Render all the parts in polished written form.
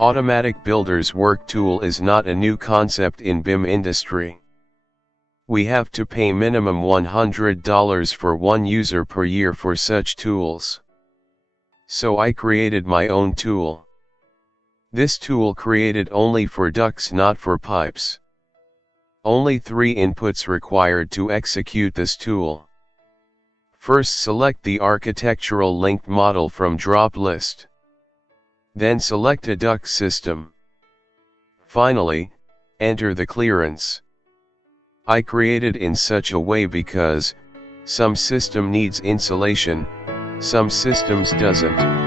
Automatic Builderswork tool is not a new concept in BIM industry. We have to pay minimum $100 for one user per year for such tools. So I created my own tool. This tool created only for ducts, not for pipes. Only 3 inputs required to execute this tool. First, select the architectural linked model from drop list. Then select a duct system. Finally, enter the clearance. I created in such a way because some system needs insulation, some systems doesn't.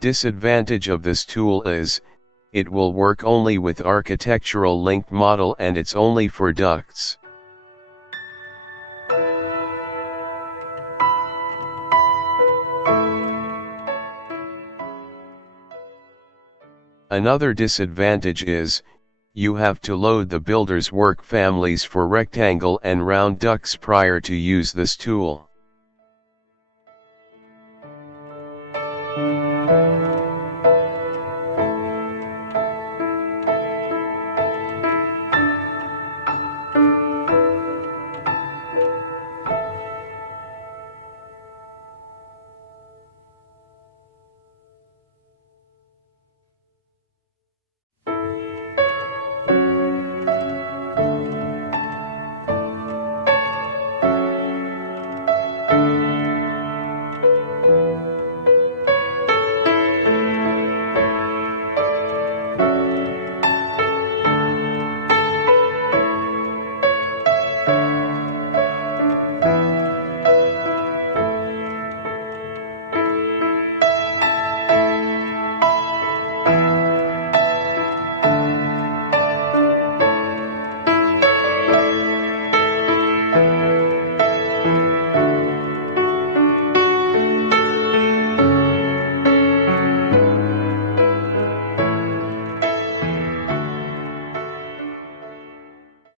Disadvantage of this tool is, it will work only with architectural linked model and it's only for ducts. Another disadvantage is, you have to load the Builderswork families for rectangle and round ducts prior to use this tool.